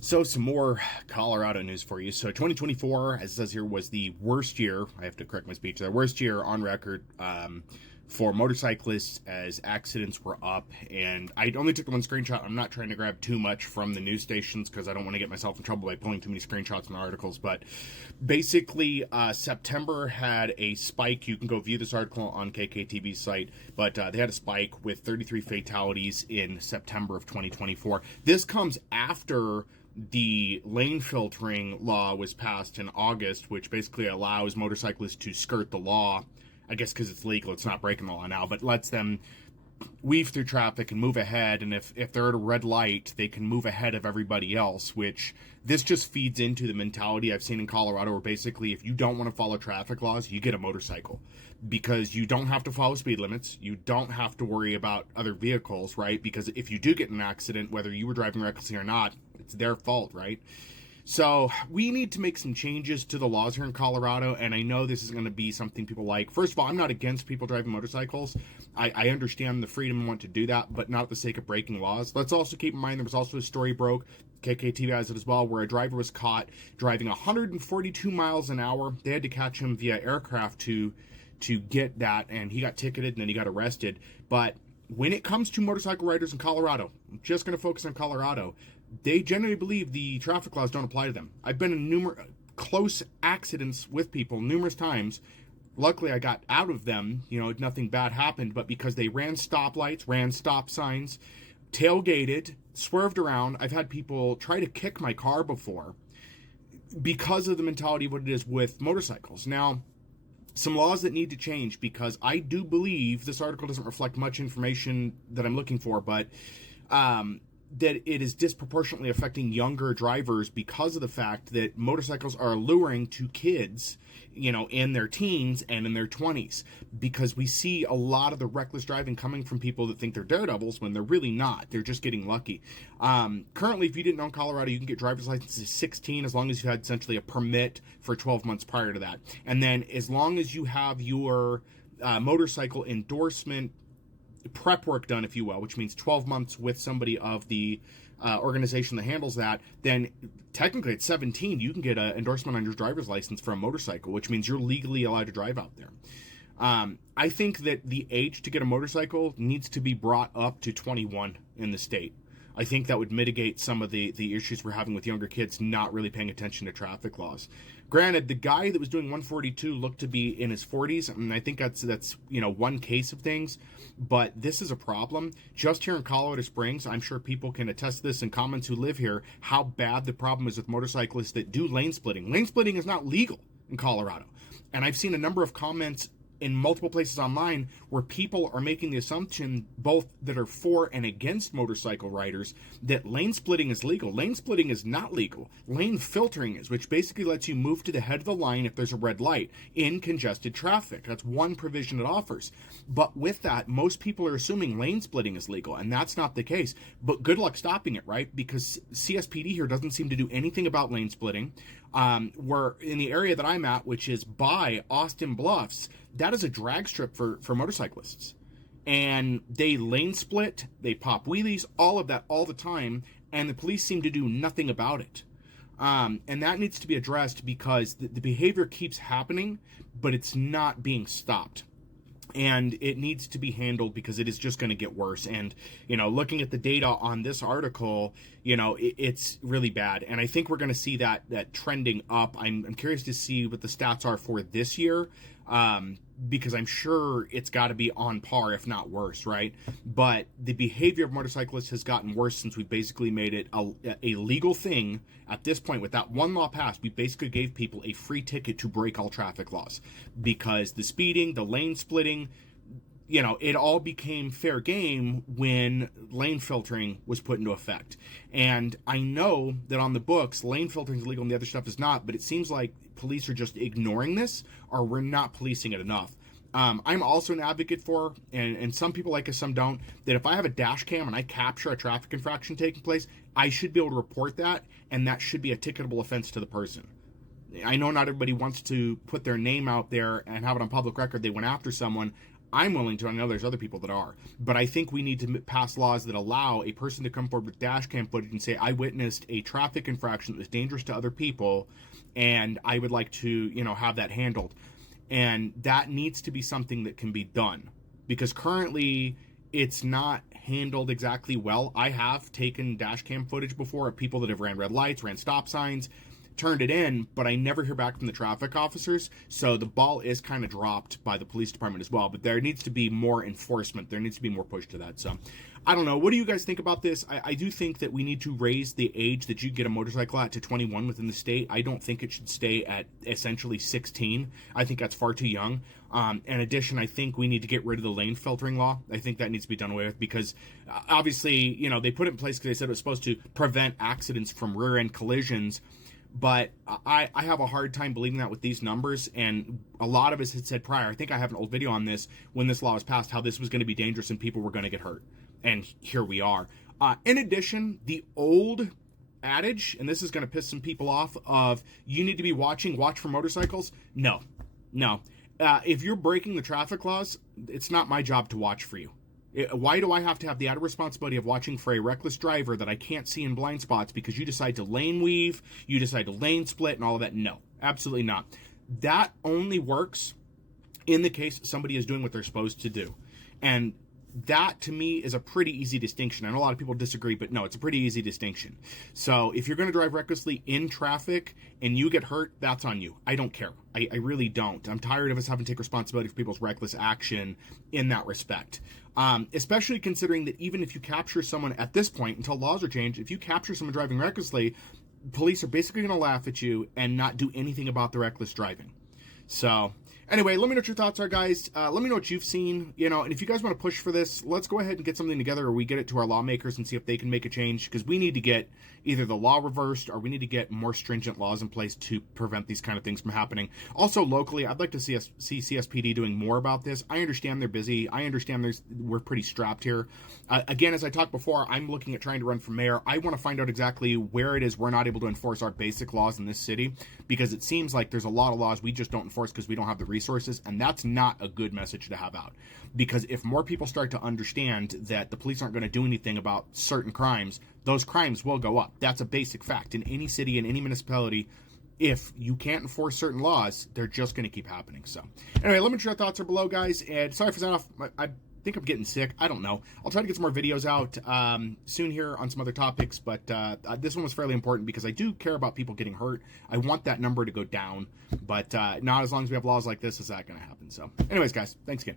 So some more Colorado news for you. So 2024, as it says here, was the worst year. I have to correct my speech. The worst year on record for motorcyclists as accidents were up. And I only took the one screenshot. I'm not trying to grab too much from the news stations because I don't want to get myself in trouble by pulling too many screenshots and articles. But basically, September had a spike. You can go view this article on KKTV's site. But they had a spike with 33 fatalities in September of 2024. This comes after the lane filtering law was passed in August, which basically allows motorcyclists to skirt the law. I guess because it's legal, it's not breaking the law now, but lets them weave through traffic and move ahead. And if they're at a red light, they can move ahead of everybody else, which this just feeds into the mentality I've seen in Colorado where basically if you don't want to follow traffic laws, you get a motorcycle because you don't have to follow speed limits. You don't have to worry about other vehicles, right? Because if you do get in an accident, whether you were driving recklessly or not, it's their fault, right? So we need to make some changes to the laws here in Colorado, and I know this is going to be something people like. First of all, I'm not against people driving motorcycles. I understand the freedom and want to do that, but not at the sake of breaking laws. Let's also keep in mind there was also a story broke, KKTV has it as well, where a driver was caught driving 142 miles an hour. They had to catch him via aircraft to get that, and he got ticketed and then he got arrested. But when it comes to motorcycle riders in Colorado, I'm just going to focus on Colorado, they generally believe the traffic laws don't apply to them. I've been in numerous close accidents with people numerous times. Luckily, I got out of them. Nothing bad happened, but because they ran stoplights, ran stop signs, tailgated, swerved around. I've had people try to kick my car before because of the mentality of what it is with motorcycles. Now, some laws that need to change because I do believe this article doesn't reflect much information that I'm looking for, but that it is disproportionately affecting younger drivers because of the fact that motorcycles are alluring to kids, in their teens and in their 20s, because we see a lot of the reckless driving coming from people that think they're daredevils when they're really not. They're just getting lucky. Currently, if you didn't know, in Colorado, you can get driver's licenses at 16 as long as you had essentially a permit for 12 months prior to that. And then as long as you have your motorcycle endorsement prep work done, if you will, which means 12 months with somebody of the organization that handles that, then technically at 17 you can get an endorsement on your driver's license for a motorcycle, which means you're legally allowed to drive out there. I think that the age to get a motorcycle needs to be brought up to 21 in the state. I think that would mitigate some of the issues we're having with younger kids not really paying attention to traffic laws. Granted, the guy that was doing 142 looked to be in his 40s, and I think that's one case of things, but this is a problem. Just here in Colorado Springs, I'm sure people can attest to this in comments who live here, how bad the problem is with motorcyclists that do lane splitting. Lane splitting is not legal in Colorado, and I've seen a number of comments in multiple places online where people are making the assumption, both that are for and against motorcycle riders, that lane splitting is legal. Lane splitting is not legal. Lane filtering is, which basically lets you move to the head of the line if there's a red light in congested traffic. That's one provision it offers. But with that, most people are assuming lane splitting is legal, and that's not the case. But good luck stopping it, right? Because CSPD here doesn't seem to do anything about lane splitting. We're in the area that I'm at, which is by Austin Bluffs. That is a drag strip for motorcyclists. And they lane split, they pop wheelies, all of that all the time, and the police seem to do nothing about it. And that needs to be addressed because the behavior keeps happening, but it's not being stopped. And it needs to be handled because it is just going to get worse. And, looking at the data on this article, it's really bad. And I think we're going to see that trending up. I'm curious to see what the stats are for this year, because I'm sure it's got to be on par, if not worse, right? But the behavior of motorcyclists has gotten worse since we basically made it a legal thing. At this point, with that one law passed, we basically gave people a free ticket to break all traffic laws because the speeding, the lane splitting, it all became fair game when lane filtering was put into effect. And I know that on the books, lane filtering is legal and the other stuff is not, but it seems like police are just ignoring this, or we're not policing it enough. I'm also an advocate for, and some people like us, some don't, that if I have a dash cam and I capture a traffic infraction taking place, I should be able to report that, and that should be a ticketable offense to the person. I know not everybody wants to put their name out there and have it on public record they went after someone. I'm willing to. I know there's other people that are, but I think we need to pass laws that allow a person to come forward with dash cam footage and say, I witnessed a traffic infraction that was dangerous to other people, and I would like to, have that handled. And that needs to be something that can be done, because currently it's not handled exactly well. I have taken dash cam footage before of people that have ran red lights, ran stop signs, turned it in, but I never hear back from the traffic officers. So the ball is kind of dropped by the police department as well. But there needs to be more enforcement. There needs to be more push to that. So I don't know. What do you guys think about this? I do think that we need to raise the age that you get a motorcycle at to 21 within the state. I don't think it should stay at essentially 16. I think that's far too young. In addition, I think we need to get rid of the lane filtering law. I think that needs to be done away with, because obviously, they put it in place because they said it was supposed to prevent accidents from rear-end collisions. But I have a hard time believing that with these numbers, and a lot of us had said prior, I think I have an old video on this, when this law was passed, how this was going to be dangerous and people were going to get hurt. And here we are. In addition, the old adage, and this is going to piss some people off, of you need to be watch for motorcycles. No. If you're breaking the traffic laws, it's not my job to watch for you. Why do I have to have the added responsibility of watching for a reckless driver that I can't see in blind spots because you decide to lane weave, you decide to lane split, and all of that? No, absolutely not. That only works in the case somebody is doing what they're supposed to do. And that, to me, is a pretty easy distinction. I know a lot of people disagree, but no, it's a pretty easy distinction. So if you're going to drive recklessly in traffic and you get hurt, that's on you. I don't care. I really don't. I'm tired of us having to take responsibility for people's reckless action in that respect. Especially considering that even if you capture someone at this point, until laws are changed, if you capture someone driving recklessly, police are basically going to laugh at you and not do anything about the reckless driving. So anyway, let me know what your thoughts are, guys. Let me know what you've seen, and if you guys want to push for this, let's go ahead and get something together, or we get it to our lawmakers and see if they can make a change, because we need to get either the law reversed or we need to get more stringent laws in place to prevent these kind of things from happening. Also, locally, I'd like to see CSPD doing more about this. I understand they're busy. I understand we're pretty strapped here. Again, as I talked before, I'm looking at trying to run for mayor. I want to find out exactly where it is we're not able to enforce our basic laws in this city, because it seems like there's a lot of laws we just don't enforce because we don't have the resources, and that's not a good message to have out. Because if more people start to understand that the police aren't going to do anything about certain crimes, those crimes will go up. That's a basic fact. In any city, in any municipality, if you can't enforce certain laws, they're just going to keep happening. So anyway, let me know your thoughts are below, guys. And sorry for sounding off. I think I'm getting sick. I don't know. I'll try to get some more videos out soon here on some other topics, but this one was fairly important because I do care about people getting hurt. I want that number to go down, but not as long as we have laws like this is that going to happen. So anyways, guys, thanks again.